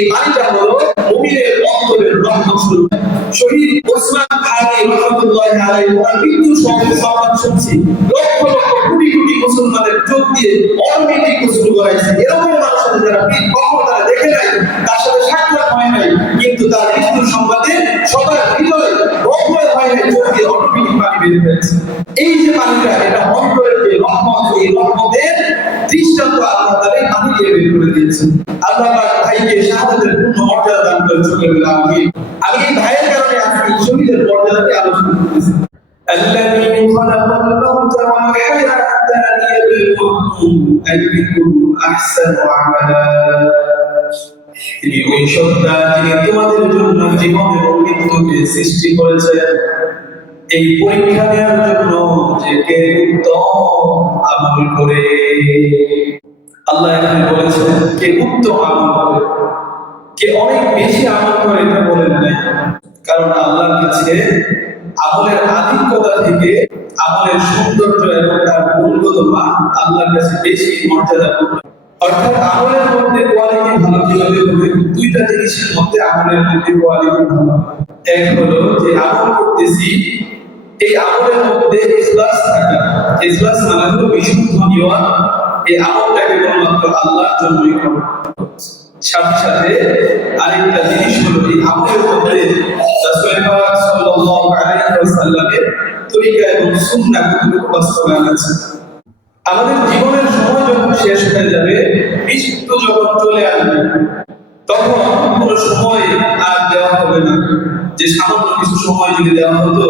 এই পানিটা হলো মুমিনের অন্তরের রহমত স্বরূপ। শহীদ ওসমান হাদি রাহমাতুল্লাহি আলাইহি তার মৃত্যু সংবাদ শুনছি, লক্ষ লক্ষ কোটি কোটি মুসলমানের চোখ দিয়ে অটোমেটিক গোসল করাইছে। এরকম মানুষের যারা কখনো তারা দেখে নাই, তার সাথে সাক্ষাৎ হয় নাই, কিন্তু তার মৃত্যুর সংবাদে সবার হৃদয় রহমত হয় নাই, চোখ দিয়ে অটোমেটিক পানি বের হয়েছে। এই যে পানিটা, এটা অন্তরের যে রহমত, এই রহমতের দৃষ্টান্ত আল্লাহ তাআলা পানি দিয়ে বের করে দিয়েছেন। আল্লাহ পাক ভাইকে শাহাদাতের পূর্ণ মর্যাদা দান করে চলে গেল। আমি এই ভাইয়ের কারণে আজকে শহীদের মর্যাদাকে আলোচনা করতেছি। الذي خلق الموت والحياة ليبلوكم أيكم أحسن عملا। তিনি ওই সত্তা যিনি তোমাদের জন্য জীবন এবং মৃত্যুকে সৃষ্টি করেছেন এই পরীক্ষা দেওয়ার জন্য যে কে উত্তম আমল করে। আল্লাহ এখানে বলেছেন কে উত্তম আমল করে, কে অনেক বেশি আমল করে এটা বলেন নাই, কারণ আল্লাহর কাছে আমলের আধিক্যতা থেকে আমলের সৌন্দর্য এবং তার গুণগত মান আল্লাহর কাছে বেশি মর্যাদাপূর্ণ। অর্থাৎ আমলের মধ্যে কোয়ালিটি ভালো কিভাবে হবে? দুইটা জিনিসের মধ্যে আমলের মধ্যে কোয়ালিটি ভালো। এক হলো যে আমল করতেছি, এই আমলের মধ্যে ইখলাস থাকা। ইখলাস মানে হলো বিশুদ্ধ নিয়ত, এই আমলটাকে কেবলমাত্র আল্লাহর জন্যই করা। সাথে সাথে আরেকটা জিনিস হলো এই আমলের মধ্যে রাসূল পাক সাল্লাল্লাহু আলাইহি ওয়াসাল্লামের তরিকা এবং সুন্নাহ কতটুকু বাস্তবায়ন আছে। আমাদের জীবনের সময় যখন শেষ হয়ে যাবে, মৃত্যু যখন চলে আসবে, তখন কোনো সময় আর দেওয়া হবে না। যে সামান্য কিছু সময় যদি দেওয়া হতো,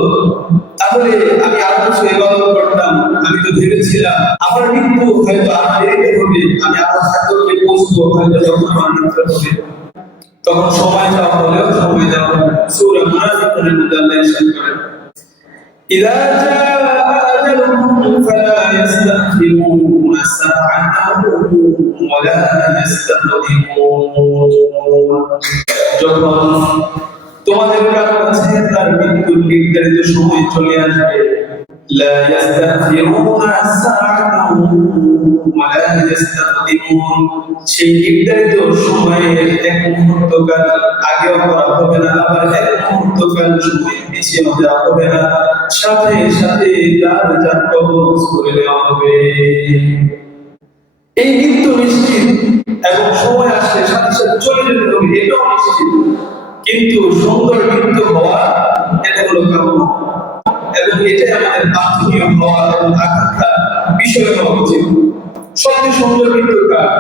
তাহলে আমি আরো কিছু ইবাদত করতাম, আমি তো ভেবেছিলাম আমার মৃত্যু হয়তো আর দেরিতে হবে, আমি আরো সাগরকে পৌঁছবো, হয়তো যখন আমার মৃত্যু হবে। তখন সময় দেওয়া হলেও সময় দেওয়া হবে। সূরা মুনাফিকুনের মধ্যে আল্লাহ ইরশাদ করেন, ইযা জাআ আজালুহুম ফালা ইস্তাখিরুনা সাআতান ওয়া লা ইস্তাকদিমুন। যখন তোমাদের কাছে তার মৃত্যুর নির্ধারিত সময় চলে আসবে, লা ইস্তাখিরুনা সাআতান ওয়া লা ইস্তাকদিমুন, সেই নির্ধারিত সময়ের এক মুহূর্ত কাল আগেও করা হবে না, আবার এক মুহূর্ত কাল সময় পিছিয়ে দেওয়া হবে না, সাথে সাথে তার জান কবজ করে দেওয়া হবে। এই মৃত্যু নিশ্চিত এবং সময় আসলে সাথে সাথে চলে যেতে হবে, এটাও নিশ্চিত। কিন্তু সুন্দর মৃত্যু হওয়া এটা হলো কাম্য, এবং এটাই আমাদের প্রার্থনীয় হওয়া এবং আকাঙ্ক্ষা বিষয় হওয়া উচিত। সবচেয়ে সুন্দর মৃত্যুর কাজ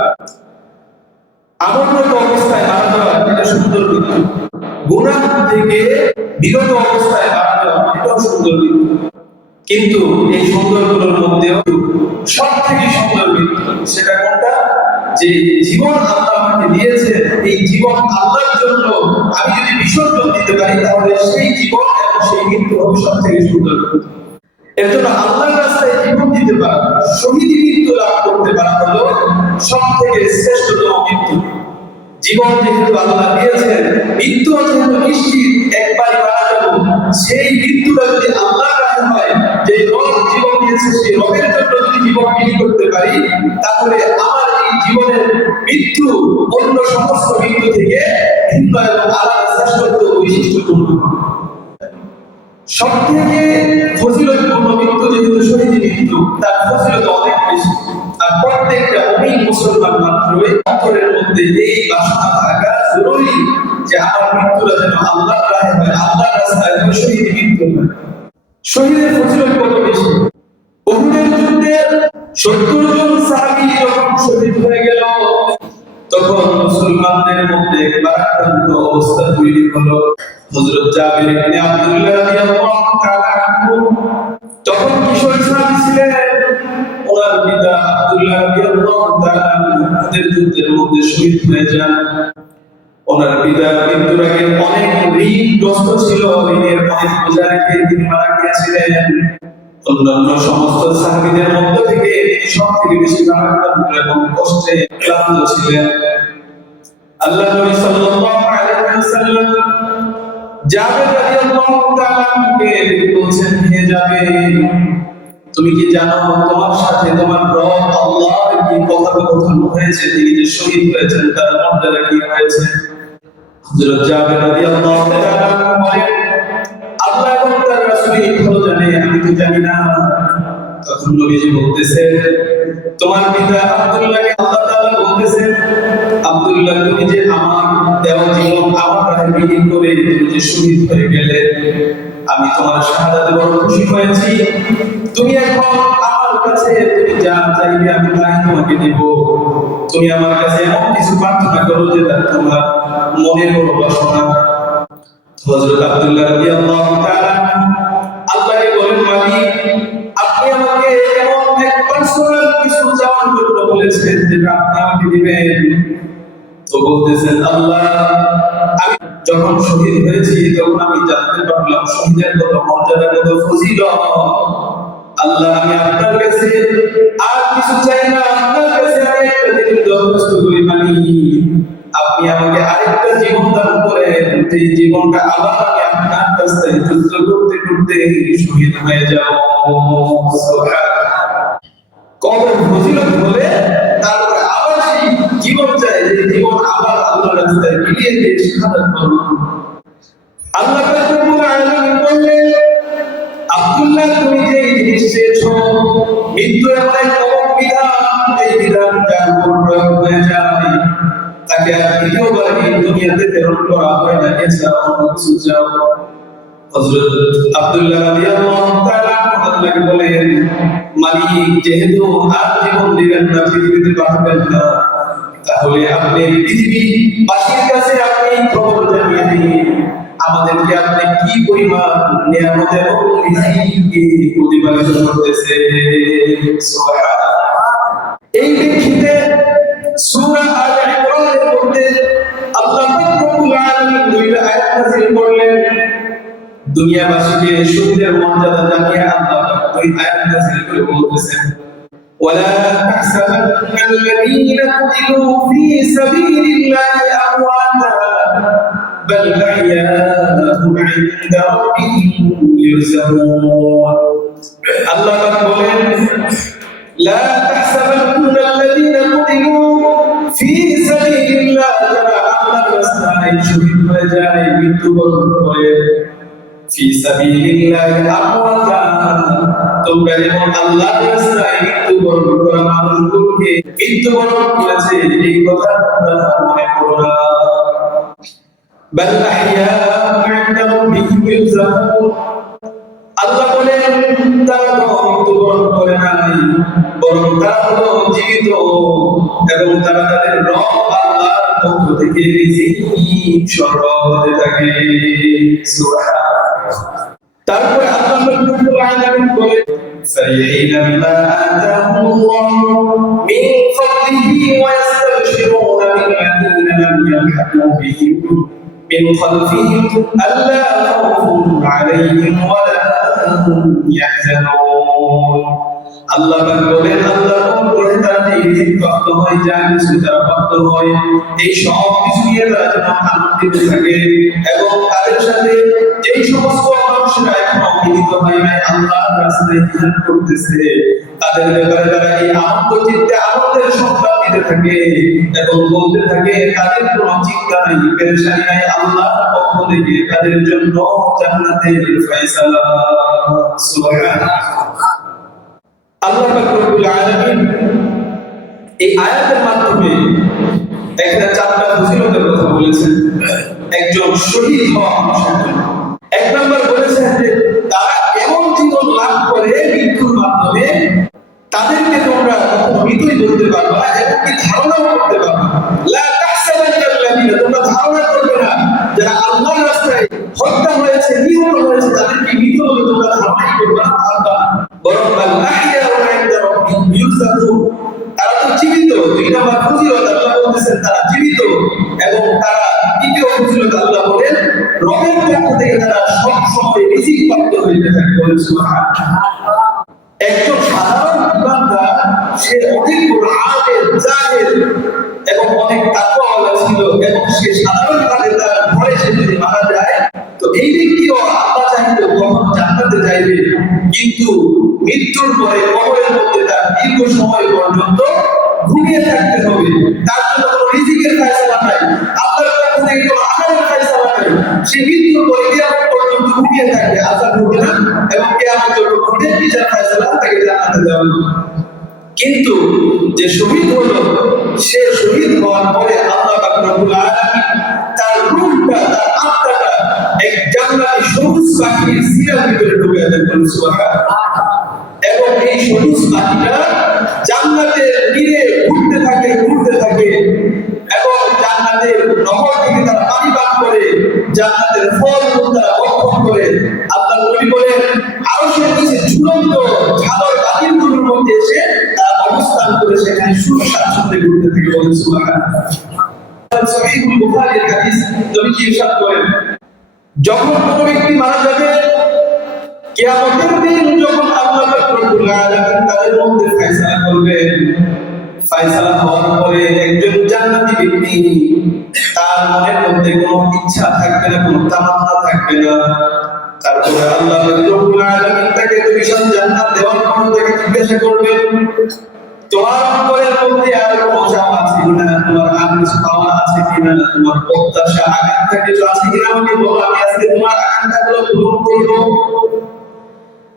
আমলরত অবস্থায় মারা যাওয়া, এটা সুন্দর মৃত্যু। গুনাহ থেকে বিগত অবস্থায় মারা যাওয়া, এটাও সুন্দর মৃত্যু। কিন্তু এই সুন্দরগুলোর মধ্যেও সব থেকে সুন্দর মৃত্যু সেটা কোনটা? যে জীবন আল্লাহ আমাকে দিয়েছে, এই জীবন আল্লাহর জন্য আমি যদি বিসর্জন দিতে পারি, তাহলে সেই জীবন এবং সেই মৃত্যু হবে সব থেকে সুন্দর মৃত্যু। এর জন্য আল্লাহর রাস্তায় জীবন দিতে পারা, শহীদ মৃত্যু লাভ করতে পারা হলো সব থেকে শ্রেষ্ঠতম মৃত্যু। জীবন যেহেতু আল্লাহ দিয়েছেন, মৃত্যু যেহেতু নিশ্চিত একবার মারা যাব, সেই মৃত্যুটা যদি আল্লাহর রাহে হয়, যে রব জীবন দিয়েছে সেই রবের জন্য যদি জীবন বিলি করতে পারি, তাহলে আমার এই জীবনের মৃত্যু অন্য সমস্ত মৃত্যু থেকে ভিন্ন এবং আলাদা শ্রেষ্ঠত্ব বৈশিষ্ট্যপূর্ণ। সব থেকে ফজিলতপূর্ণ মৃত্যু যেহেতু শহীদ মৃত্যু, তার ফজিলত অনেক বেশি। আর প্রত্যেকটা মুমিন মুসলমান মাত্রই অন্তরের মধ্যে এই বাসনা থাকা জরুরি যে আমার মৃত্যুটা যেন আল্লাহর রাহে হয়, আল্লাহর রাস্তায় শহীদ মৃত্যু হয়। শহীদের ফজিলত কত বেশি! উহুদের যুদ্ধে ৭০ জন সাহাবী যখন শহীদ হয়ে গেল, তখন মুসলমানদের মধ্যে এক ভারাক্রান্ত অবস্থা তৈরি হলো। হযরত জাবির ইবনে আব্দুল্লাহ রাদিয়াল্লাহু তাআলা আনহু তখন কিশোর সাহাবী ছিলেন। ওনার পিতা আব্দুল্লাহ রাদিয়াল্লাহু তাআলা উহুদের যুদ্ধের মধ্যে শহীদ হয়ে যান। ওনার পিতা মৃত্যুর আগে অনেক ঋণগ্রস্ত ছিল, ঋণের অনেক বোঝা রেখে তিনি মারা গিয়েছিলেন। অন্যান্য সমস্ত সাহাবীদের মধ্য থেকে তিনি সব থেকে বেশি ভারাক্রান্ত এবং কষ্টে ক্লান্ত ছিলেন। আল্লাহ নবী সাল্লাল্লাহু আলাইহি ওয়াসাল্লাম জাবের রাদিয়াল্লাহু তাআলা কে বলছেন, হে জাবের, তুমি কি জানো তোমার সাথে তোমার রব আল্লাহর কি কথোপকথন হয়েছে? তিনি যে শহীদ হয়েছেন তার মর্যাদা কি হয়েছে? হযরত জাবের রাদিয়াল্লাহু তাআলা বলেন, আল্লাহ এবং তার রাসূল ভালো জানে, আমি তো জানি না। তখন নবীজি বলতেছেন, তোমার পিতা আব্দুল্লাহকে আল্লাহ তাআলা বলতেছেন, আব্দুল্লাহ তুমি যে আমার দেওয়া জীবন আমার রাহে বিলীন করে তুমি যে শহীদ হয়ে গেলে, আমি তোমার শাহাদাতে বড় খুশি হয়েছি। তুমি এখন আমার কাছে তুমি যা চাইবে আমি তাই তোমাকে দেব। তুমি আমার কাছে এমন কিছু প্রার্থনা করো যেটা তোমার মনের বড় বাসনা। হযরত আব্দুল্লাহ রাদিয়াল্লাহু তাআলা আল্লাহকে বলেন, মালিক আপনি আমাকে এমন এক পার্সোনাল কিছু চাওয়ার জন্য বলেছেন যেটা আপনি আমাকে দিবেন। তো বলতেছেন, আল্লাহ আমি যখন শহীদ হয়েছি তখন আমি জানতে পারলাম শহীদের কত মর্যাদা, কত ফজিলত। আল্লাহ আমি আপনার কাছে আর কিছু চাই না, আপনার কাছে আমি একটা জিনিস দরখাস্ত করি, মালিক আপনি আমাকে আরেকটা জীবন দান করেন, যে জীবনটা আবার আমি আপনার কাছে যুদ্ধ করতে করতে শহীদ হয়ে যাব। কবর ফজিলত বলে তারপরে আবার সেই জীবন চাই, যে জীবন আবার আল্লাহর রাস্তায় বিলিয়ে দিয়ে শাহাদাত করব। আল্লাহ রাব্বুল আলামিন বললেন, আব্দুল্লাহ তুমি যে জিনিস চেয়েছো, মৃত্যু এমন এক বিধান, এই বিধান যার উপর প্রয়োগ হয়ে যায় তাকে আর দ্বিতীয়বার এই দুনিয়াতে প্রেরণ করা হয় না, এছাড়া অন্য কিছু চাও। হযরত আব্দুল্লাহ রাদিয়াল্লাহু তাআলা আল্লাহকে বলেন, মালিক যেহেতু আর জীবন দিবেন না, পৃথিবীতে পাঠাবেন না, তাহলে আপনি পৃথিবীবাসীর কাছে আপনি খবর জানিয়ে দিন আমাদেরকে আপনি কি পরিমাণ নিয়ামত এবং রিজিকে প্রতিপালিত করতেছে। সুবহানাল্লাহ। এই প্রেক্ষিতে সূরা আলে ইমরানের মধ্যে আল্লাহ রাব্বুল আলামিন দুইটা আয়াত নাযিল করলেন। দুনিয়াবাসীকে শহীদের মর্যাদা জানিয়ে আল্লাহ দুই আয়াত নাযিল করে বলতেছেন, ওয়ালা তাহসাবান্নাল্লাযীনা কুতিলু ফী সাবিলিল্লাহি আমওয়াতা বাল আহইয়াউন ইনদা রাব্বিহিম ইরজাকুন। আল্লাহ বলেন, লা তাহসাবান্নাল্লাযীনা কুতিলু ফী সাবিলিল্লাহ, যারা আল্লাহর রাস্তায় শহীদ হয়ে যায়, মৃত্যুবরণ করে, ফি সাবিলিল্লাহি আমওয়াতা, তোমরা যেমন আল্লাহর রাস্তায় মৃত্যুবরণ করা মানুষগুলোকে মৃত্যুবরণ করেছে এই কথা তোমরা মনে করো না। বাল আহইয়াউন ইনদা রাব্বিহিম ইরজাকুন, আল্লাহ বলেন তারা তো মৃত্যুবরণ করে নাই, বরং তারা হলো জীবিত এবং তারা তাদের রব আল্লাহর পক্ষ থেকে রিজিক সরবরাহ হতে থাকে। সুবহানাল্লাহ। তারপরে আল্লাহ রাব্বুল আলামিন বলেন, ফারিহিনা বিমা আতাহুল্লাহু মিন ফাদলিহি ওয়া ইয়াস্তাবশিরুনা বিল্লাযীনা লাম ইয়ালহাকু বিহিম মিন খালফিহিম আল্লা খাউফুন আলাইহিম ওয়া লা হুম ইয়াহজানুন। আল্লাহ পাক বলেন, আল্লাহর অনুগ্রহে তারা যে রিজিক প্রাপ্ত হয়, যা কিছু তারা প্রাপ্ত হয়, এই সব কিছু নিয়ে তারা যেন আনন্দিত থাকে এবং তাদের সাথে যেই সমস্ত মানুষরা এখনো মিলিত হয় নাই, আল্লাহর রাস্তায় জিহাদ করতেছে, তাদের ব্যাপারে তারা এই আনন্দ চিত্তে আনন্দের সংবাদ দিতে থাকে এবং বলতে থাকে তাদের কোনো চিন্তা নাই, পেরেশানি নাই, আল্লাহর পক্ষ থেকে তাদের জন্য জান্নাতের ফয়সালা। সুবহানাল্লাহ। আল্লাহ পাক রব্বুল আলামিন এই আয়াতের মাধ্যমে একটা চারটা ফজিলতের কথা বলেছেন একজন শহীদ হওয়া মানুষের জন্য। এক নম্বর বলেছেন যে তারা এমন জীবন লাভ করে মৃত্যুর মাধ্যমে, তাদেরকে তোমরা কখনো মৃতই বলতে পারবে না, এমনকি ধারণাও করতে পারবে না। লা তাহসাবান্নাল্লাযীনা, তোমরা ধারণা করবে না যারা আল্লাহর রাস্তায় হত্যা হয়েছে, নিহত হয়েছে, তাদেরকে মৃত বলে তোমরা ধারণাই করবে না, ভাববা, বরং বাল আহইয়াউন ইনদা রাব্বিহিম ইরজাকুন, তারা তো জীবিত। দুই নম্বর ফজিলত আল্লাহ বলতেছেন তারা জীবিত, এবং তারা দ্বিতীয় ফজিলত আল্লাহ বলেন রবের পক্ষ থেকে তারা সব সময় রিজিক প্রাপ্ত হইতে থাকে। বলেন সুবহানাল্লাহ। একজন সাধারণ ইমানদার, সে অনেক বড় আলেম, জাহেল এবং অনেক তাকওয়াওয়ালা ছিল, এবং সে সাধারণভাবে তার ঘরে সে যদি মারা যায়, তো এই ব্যক্তিও আল্লাহ চাইলে কখনো জান্নাতে যাইবে, কিন্তু মৃত্যুর পরে কবরের মধ্যে তার দীর্ঘ সময় পর্যন্ত ঘুমিয়ে থাকতে হবে, তার জন্য কোনো রিজিকের ফয়সালা নাই, আল্লাহর পক্ষ থেকে কোনো আমলের ঘুমিয়ে থাকবে, আযাব হবে না, এবং কিয়ামত যখন হবে বিচার ফয়সালা তাকে জান্নাতে দেওয়া হবে। কিন্তু যে শহীদ হলো, সে শহীদ হওয়ার পরে আল্লাহ পাক রব্বুল আলামিন তার রূহটা, তার আত্মাটা এক জান্নাতি সবুজ পাখির সিরার ভিতরে ঢুকিয়ে দেন, সুবহানাল্লাহ। এবং এই সবুজ পাখিটা জান্নাতের তীরে ঘুরতে থাকে এবং জান্নাতের নহর থেকে তারা পানি পান করে, জান্নাতের ফল তারা ভক্ষণ করে। আল্লাহ নবী বলেন, আরশের নিচে ঝুলন্ত ঝালর বাতিলগুলোর মধ্যে এসে তারা অবস্থান করে সেখানে সুস্বাচ্ছন্দ্যে ঘুরতে থাকে, বলেন সুবহানাল্লাহ। সহিহুল বুখারীর হাদিস, নবী কি ইরশাদ করেন, যখন কোনো ব্যক্তি মারা যাবে, কিয়ামতের দিন যখন আল্লাহ পাক রব্বুল আলামিন তাদের মধ্যে ফয়সালা করবেন, ফয়সালা হওয়ার পরে একজন জান্নাতি ব্যক্তি, তার মনের মধ্যে কোনো ইচ্ছা থাকবে না, কোনো তামান্না থাকবে না। তারপরে আল্লাহ পাক রব্বুল আলামিন তাকে বিশাল জান্নাত দেওয়ার পর তাকে জিজ্ঞাসা করবেন, তোমার অন্তরের মধ্যে আর কোনো চাওয়া আছে কিনা, তোমার আর কিছু পাওয়া আছে কিনা, তোমার প্রত্যাশা আকাঙ্ক্ষা কিছু আছে কিনা, আমাকে বলো, আমি আজকে তোমার আকাঙ্ক্ষাগুলো পূরণ করবো।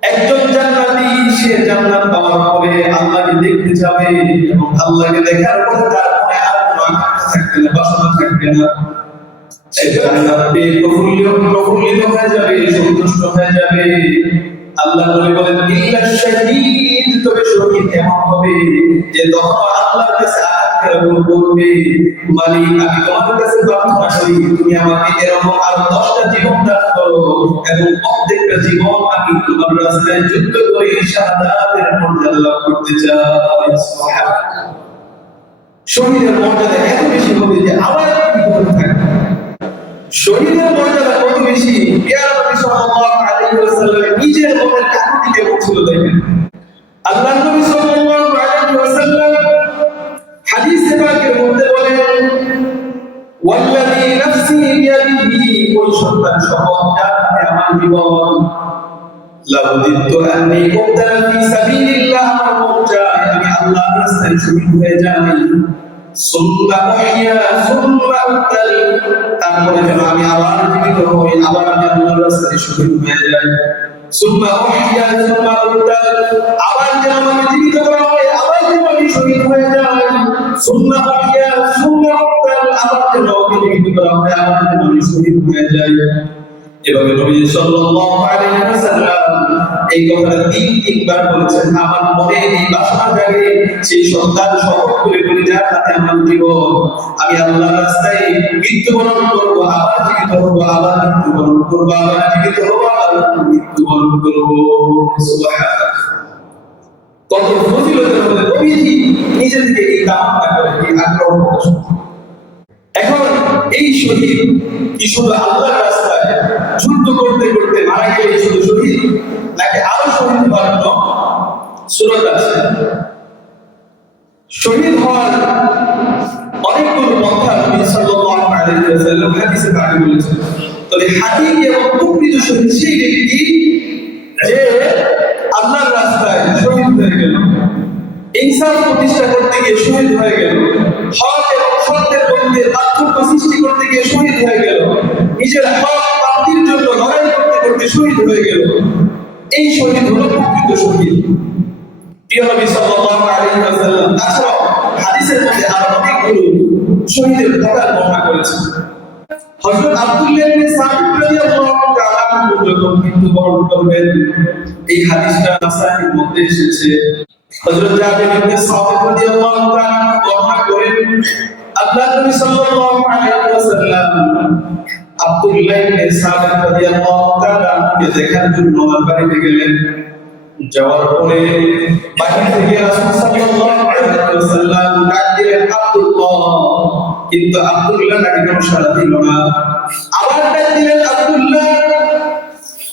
একজন জান্নাতি, সে জান্নাত পাওয়ার পরে আল্লাহকে দেখতে যাবে এবং আল্লাহকে দেখার পরে তার মনে আর কোনো আকাঙ্ক্ষা থাকবে না, বাসনা থাকবে না। সে জান্নাত পেয়ে প্রফুল্লিত হয়ে যাবে, সন্তুষ্ট হয়ে যাবে। আল্লাহ বলেন, ইল্লা শাহীদ, তবে শহীদ এমন হবে যে তখন আল্লাহর কাছে আকাঙ্ক্ষা করবে, মালিক আমি তোমার কাছে প্রার্থনা করি, তুমি আমাকে এরকম আর 10টা জীবন দান করো এবং প্রত্যেকটা জীবন আমি তোমার রাস্তায় যুদ্ধ করে শাহাদাতের মর্যাদা লাভ করতে চাই। সুবহানাল্লাহ। শহীদের মর্যাদা এত বেশি হবে যে আবার জীবন থাকবে। শহীদের মর্যাদা কত বেশি, ইয়া নবী সাল্লাল্লাহু আলাইহি ওয়াসাল্লাম নিজের মনের কাকুতিকে বলছিল। দেখেন আল্লাহ নবী সাল্লাল্লাহু আলাইহি ওয়াসাল্লাম হাদিসে পাকের মধ্যে বলেন, ওয়াল্লাযী নাফসি বিয়াদিহি, ওই সন্তান শপথ যার হাতে আমার জীবন, লাউদিতু আন্নী কুনতু ফি সাবিলিল্লাহ, আমার মন চায় আমি আল্লাহর রাস্তায় শহীদ হয়ে যাই, সুম্মা উহইয়া সুম্মা উকতাল, তারপরে যেন আমি আবার জীবিত হই, আবার আমি আল্লাহর রাস্তায় শহীদ হয়ে যাই, সুম্মা উহইয়া সুম্মা উকতাল, আবার যেন আমাকে জীবিত করা হয়, আবার যেন আমি শহীদ হয়ে যাই, সুম্মা উহইয়া সুম্মা উকতাল, আবার যেন আমাকে জীবিত করা হয়, আবার যেন আমি শহীদ হয়ে যাই। এভাবে নবী সাল্লাল্লাহু আলাইহি ওয়াসাল্লাম এই কথাটা তিনবার বলেছেন। আমার মনে এই বাসনা জাগে, সেই সন্তান শপথ করে বলে, যার হাতে আমার জীবন, আমি আল্লাহর রাস্তায় মৃত্যুবরণ করব, আবার জীবিত হব, আবার মৃত্যুবরণ করব, আবার জীবিত হব, আবার মৃত্যুবরণ করব। সুবহানাল্লাহ। কত ফজিলতের মধ্যে নবীজি নিজে থেকে এই তামান্না করে, এই আগ্রহ প্রকাশ করে। এখন এই শহীদ কি শুধু আল্লাহর রাস্তায় যুদ্ধ করতে করতে মারা গেলে শুধু শহীদ, নাকি আরো শহীদ হওয়ার জন্য সুরত আছে? শহীদ হওয়ার অনেকগুলো পন্থা নবী সাল্লাল্লাহু আলাইহি ওয়াসাল্লাম হাদিসে পাকে বলেছেন। তবে হাকিম এবং প্রকৃত শহীদ সেই ব্যক্তি যে আল্লাহর রাস্তায় শহীদ হয়ে গেল, ইনসাফ প্রতিষ্ঠা করতে গিয়ে শহীদ হয়ে গেল, হক এবং সত্যের মধ্যে পার্থক্য সৃষ্টি করতে গিয়ে শহীদ হয়ে গেল, নিজের হক প্রাপ্তির জন্য লড়াই করতে করতে শহীদ হয়ে গেল। এই শহীদ হলো প্রকৃত শহীদ। প্রিয় নবী সাল্লাল্লাহু আলাইহি ওয়াসাল্লাম তাছাড়াও হাদিসের মধ্যে আরো অনেকগুলো শহীদের কথা বর্ণনা করেছেন। হযরত আব্দুল্লাহ ইবনে সাবিত রাদিয়াল্লাহু তাআলা আনহু যখন মৃত্যুবরণ করবেন, এই হাদিসটা নাসাঈর মধ্যে এসেছে। হযরত জাবির ইবনে সাবিত রাদিয়াল্লাহু তাআলা বর্ণনা করেন, আল্লাহ নবী সাল্লাল্লাহু আলাইহি ওয়াসাল্লাম আব্দুল্লাহ ইবনে সাবিত রাদিয়াল্লাহু তাআলা কে দেখার জন্য ওনার বাড়িতে গেলেন। যাওয়ার পরে বাহির থেকে রাসূল সাল্লাল্লাহু আলাইহি ওয়াসাল্লাম ডাক দিলেন, আব্দুল্লাহ, কিন্তু আব্দুল্লাহ ডাকে কোনো সাড়া দিল না। আবার ডাক দিলেন, আব্দুল্লাহ,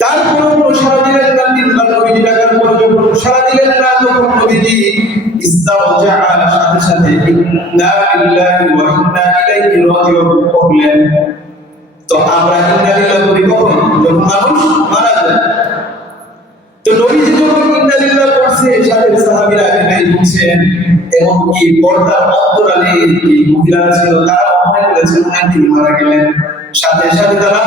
তারপর কোনো সাড়া দিলেন না। তিনবার নবীজি ডাকার পর যখন সাড়া দিলেন না, তখন নবীজি ইস্তাওজা, সাথে সাথে ইন্না লিল্লাহি ওয়া ইন্না ইলাইহি রাজিউন বললেন। তো আমরা ইন্না লিল্লাহি বলি কখন? যখন মানুষ মারা যায়। তো নবীজি যখন ইন্না লিল্লাহি বলছে, সাথে সাহাবীরা এটাই বলছেন, এমনকি পর্দার অন্তরালে এই মহিলারা ছিল, তারা মনে করেছেন তিনি মারা গেলেন। সাথে সাথে তারা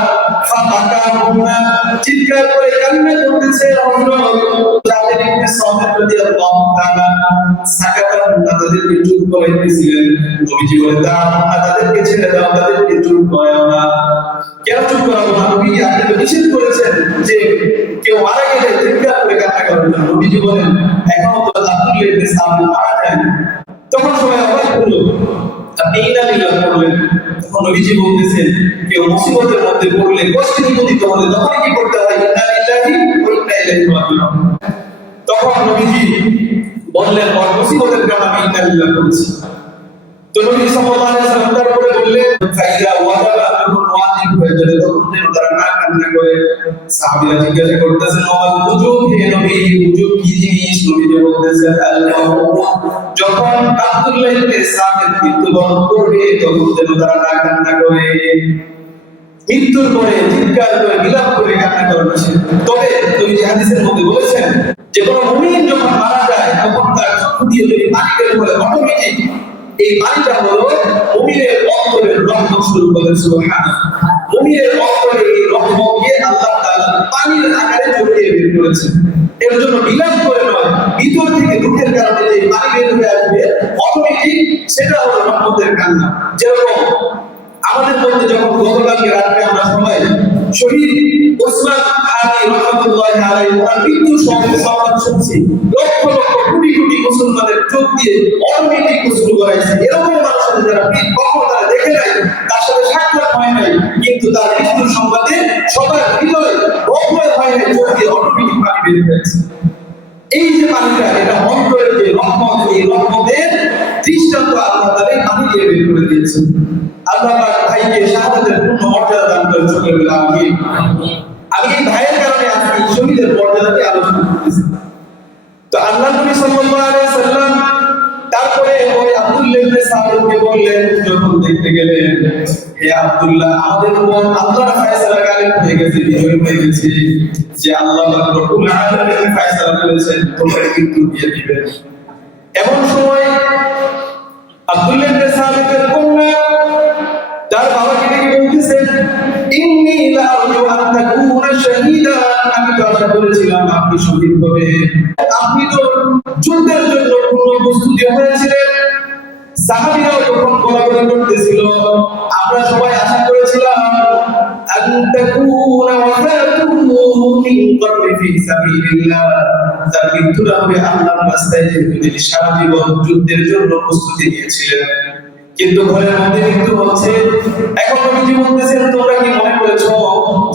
ফাতাকাহুনা চিৎকার করে কান্না করতেছে। হযরত জাবির ইবনে সামিত রাদিয়াল্লাহু তাআলা সাকাতাহুনা তাদেরকে চুপ করাইতেছিলেন। নবীজি বলেন তাদেরকে ছেড়ে দাও, তাদেরকে চুপ করাও না। কেন চুপ করাবো না? নবীজি আপনি তো নিষেধ করেছেন যে কেউ মারা গেলে চিৎকার করে কান্না করবেন না। নবীজি বলেন এখনো তো আব্দুল্লাহ ইবনে সামিত মারা যায়নি। তখন সবাই অবাক হলো, আপনি ইন্না লিল্লাহি বললেন। তখন নবীজি বলতেছেন কেউ মুসিবতের মধ্যে পড়লে, কষ্টে নিপতিত হলে তখন কি করতে হয়? ইন্না লিল্লাহি ওয়া ইন্না ইলাইহি রাজিউন। তখন নবীজি বললেন ওর মুসিবতের কারণে আমি ইন্না লিল্লাহি বলছি। তো নবী সাল্লাল্লাহু আলাইহি ওয়াসাল্লাম তারপরে বললেন ফাইদা ওয়াজাবা যখন ওয়াজিব হয়ে গেলে তখন তারা না কান্না করে। সাহাবীরা জিজ্ঞাসা করতেছেন ওয়াল উজুব, হে নবী উজুব কি জিনিস? নবীজি বলতেছেন যখন আব্দুল্লাহ ইবনে সামিত মৃত্যুবরণ করবে তখন যেন তারা না কান্না করে, মৃত্যুর পরে চিৎকার করে বিলাপ করে কান্না করে না। তবে নবীজি হাদিসের মধ্যে বলেছেন যে কোন মুমিন যখন মারা যায় তখন তার চক্ষু দিয়ে যদি পানি বের হয় অটোমেটিক এই পানিটা হলো মুমিনের অন্তরের রহমত স্বরূপ। বলেন সুবহানাল্লাহ। মুমিনের অন্তরে এই রহমতকে আল্লাহ তাআলা পানির আকারে ঝরিয়ে বের করেছেন। এর জন্য বিলাপ করে নয়, ভিতর থেকে দুঃখের কারণে যে পানি বের হয়ে আসবে অটোমেটিক, সেটা হলো রহমতের কান্না। যেরকম আমাদের মধ্যে যখন গতকালকে রাতে আমরা সবাই শহীদ ওসমান হাদি রাহমাতুল্লাহি আলাইহি তার মৃত্যু সংবাদ শুনছি, লক্ষ লক্ষ কোটি কোটি মুসলমানের চোখ দিয়ে অটোমেটিক গোসল করাইছে। এরকম মানুষের যারা কখনো তারা দেখে নাই, তার সাথে সাক্ষাৎ হয় নাই, কিন্তু তার মৃত্যুর সংবাদে সবার হৃদয় রহমত হয় নাই, চোখ দিয়ে অটোমেটিক পানি বের হয়েছে। এই যে পানিটা, এটা অন্তরের যে রহমত, এই রহমতের দৃষ্টান্ত আল্লাহ তাআলা পানি দিয়ে বের করে দিয়েছেন। আল্লাহ পাক ভাইকে শাহাদাতের পূর্ণ মর্যাদা দান করেন। সকলে আমিন। আমি এই ভাইয়ের কারণে আজকে শহীদের মর্যাদাকে আলোচনা করতেছি। তো আল্লাহ নবী সাল্লাল্লাহু আলাইহি সাল্লাম তারপরে ওই আব্দুল্লাহ ইবনে সামিতকে বললেন, যখন দেখতে গেলেন হে আব্দুল্লাহ আমাদের উপর আল্লাহর ফয়সালা গায়েব হয়ে গেছে, বিজয় হয়ে গেছে, যে আল্লাহ রব্বুল আলামিন ফয়সালা করেছেন তোমাকে মৃত্যু দিয়ে দিবেন। এমন সময় আব্দুল্লাহ ইবনে সামিতের কন্যা তার বাবাকে ডেকে বলতেছেন ইন্নী লা আরজু আন তাকুনা শাহীদা, আমি তো আশা করেছিলাম আপনি শহীদ হবেন, আপনি তো যুদ্ধের জন্য পূর্ণ প্রস্তুতি হয়েছিলেন। সাহাবীরাও তখন বলাবলি করতেছিল আমরা সবাই আশা করেছিলাম আন তাকুনা ওয়াফাতুহু মিন ক্বাবলি ফি সাবিলিল্লাহ, তার মৃত্যুটা হবে আল্লাহর রাস্তায়, যেহেতু তিনি সারা জীবন যুদ্ধের জন্য প্রস্তুতি নিয়েছিলেন, কিন্তু ঘরের মধ্যে মৃত্যু হচ্ছে। এখন নবীজি বলতেছেন তোমরা কি মনে করেছো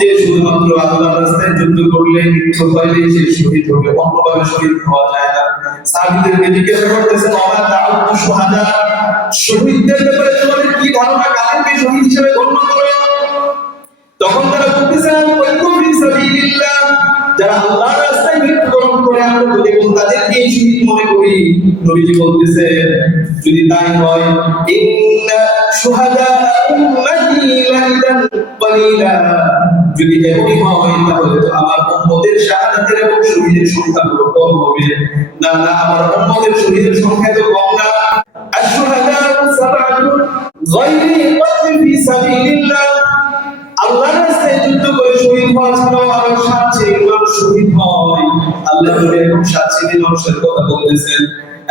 যে শুধুমাত্র আল্লাহর রাস্তায় যুদ্ধ করলে মৃত্যু হইলে সে শহীদ হবে, অন্যভাবে শহীদ হওয়া যায় না? সাহাবীদেরকে জিজ্ঞাসা করতেছেন ওয়া তাআউতু শুহাদা, শহীদদের ব্যাপারে তোমাদের কি ধারণা, কাদেরকে শহীদ হিসেবে গণ্য করো? তখন তারা বলতেছেন ওয়াকুম ফি সাবিলিল্লাহ, যারা আল্লাহর রাস্তায় মৃত্যুবরণ করে আমরা যদি তাদেরকে শহীদ মনে করি। নবীজি বলতেছেন যদি তাই হয় ইন্না শুহাদা উম্মতি লাইদান কলিলা, যদি এমনই হয় তাহলে তো আমার উম্মতের শাহাদাতের এবং শহীদের সংখ্যা কম হবে। না না, আমার উম্মতের শহীদের সংখ্যা তো কম না। আশ-শুহাদা সাবআতুন গায়রি কতল ফি সাবিলিল্লাহ, আল্লাহর রাস্তায় যুদ্ধ করে শহীদ হওয়া ছাড়াও আরো 7 শ্রেণীর মানুষ শহীদ হয়। আল্লাহ নবী এরকম 7 শ্রেণীর মানুষের কথা বলতেছেন।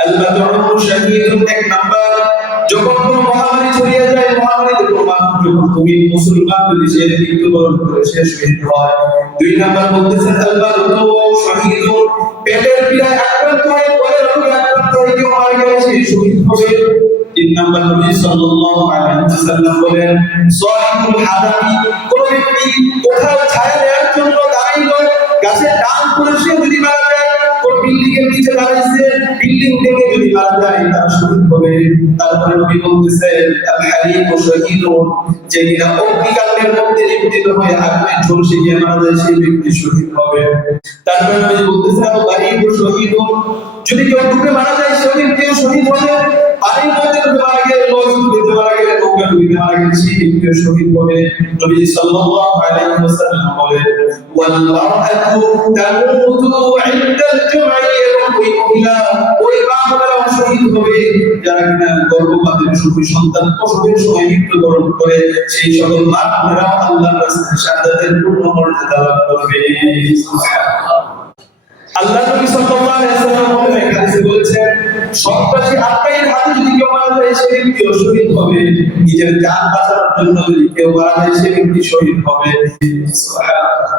আল-বাদউ শাহীদুন, এক নাম্বার যখন কোনো মহামারী ছড়িয়ে যায়, মহামারীতে কোনো মানুষ যখন তুমি মুসলমান যদি সে মৃত্যুবরণ করে সে শহীদ হয়। 2 নাম্বার বলতেছেন আল-বাদউ শাহীদুন, পেটের পীড়ায় আক্রান্ত হয়ে পরে রোগে আক্রান্ত হয়ে কেউ মারা গেলে সে শহীদ হবে। 3 নাম্বার নবী সাল্লাল্লাহু আলাইহি ওয়াসাল্লাম বলেন সাহিবুল হাদামি, কোন ব্যক্তি কোথাও ছায়া নেওয়ার জন্য দাঁড়াইলো, গাছের ডাল পড়ে সে যদি মারা যায়, কোন বিল্ডিং এর নিচে দাঁড়াইছে, বিল্ডিং থেকে যদি মারা যায় তার শহীদ হবে। তারপরে নবী বলতেছেন আল হারিকু শাহীদুন, যে কিনা অগ্নিকাণ্ডের মধ্যে নিপতিত হয়ে আগুনে ঝলসে গিয়ে মারা যায় সেই ব্যক্তি শহীদ হবে। তারপরে নবী বলতেছেন আল বারিকু শাহীদুন, যদি কেউ ডুবে মারা যায় সে ব্যক্তিও শহীদ হবে। পানির মধ্যে ডুবে মারা গেলে, লঞ্চ ডুবে মারা গেলে, নৌকা ডুবে মারা গেলে সেই ব্যক্তিও শহীদ হবে। নবী সাল্লাল্লাহু আলাইহি ওয়াসাল্লাম বলেন ওয়াল মারআতু তামুতু ইনদাল জুমআ, এবং ওই মহিলা ওই মা বোনেরাও শহীদ হবে যারা কিনা গর্ভপাতের সময় সন্তান প্রসবের সময় মৃত্যুবরণ করে, সেই সকল মা বোনেরাও আল্লাহর রাস্তায় শাহাদাতের পূর্ণ মর্যাদা লাভ করবে। আল্লাহ নবী সাল্লাল্লাহু আলাইহি ওয়াসাল্লাম এক হাদিসে বলেছেন, সন্ত্রাসী আত্মায়ের হাতে যদি কেউ মারা যায় সে ব্যক্তি শহীদ হবে, নিজের জান বাঁচানোর জন্য যদি কেউ মারা যায় সে ব্যক্তি শহীদ হবে। সুবহানাল্লাহ।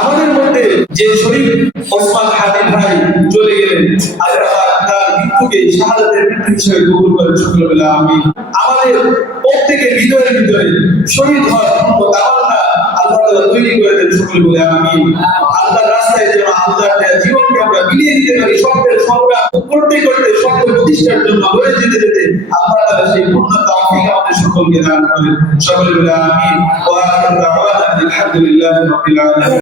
আমাদের মধ্যে যে শহীদ ওসমান হাদি ভাই চলে গেলেন, আল্লাহ তার মৃত্যুকে শাহাদাতের মৃত্যু হিসেবে কবুল করেন, সকলে বলে আমিন। আমাদের প্রত্যেকের হৃদয়ের ভিতরে শহীদ হওয়ার তামান্না আল্লাহ তাআলা তৈরি করে দেন, সকলে বলে আমিন। আল্লাহর রাস্তায় যেন আল্লাহর দেয়া জীবনকে আমরা বিলিয়ে দিতে পারি, সত্যের সংগ্রাম করতে করতে সত্য প্রতিষ্ঠার জন্য লড়ে যেতে যেতে আল্লাহ তাআলা সেই পূর্ণ তৌফিক আমাদের সকলকে দান করেন, সকলে বলে আমিন। ওয়া আখিরু দাওয়ানা আলহামদুলিল্লাহি রাব্বিল আলামিন।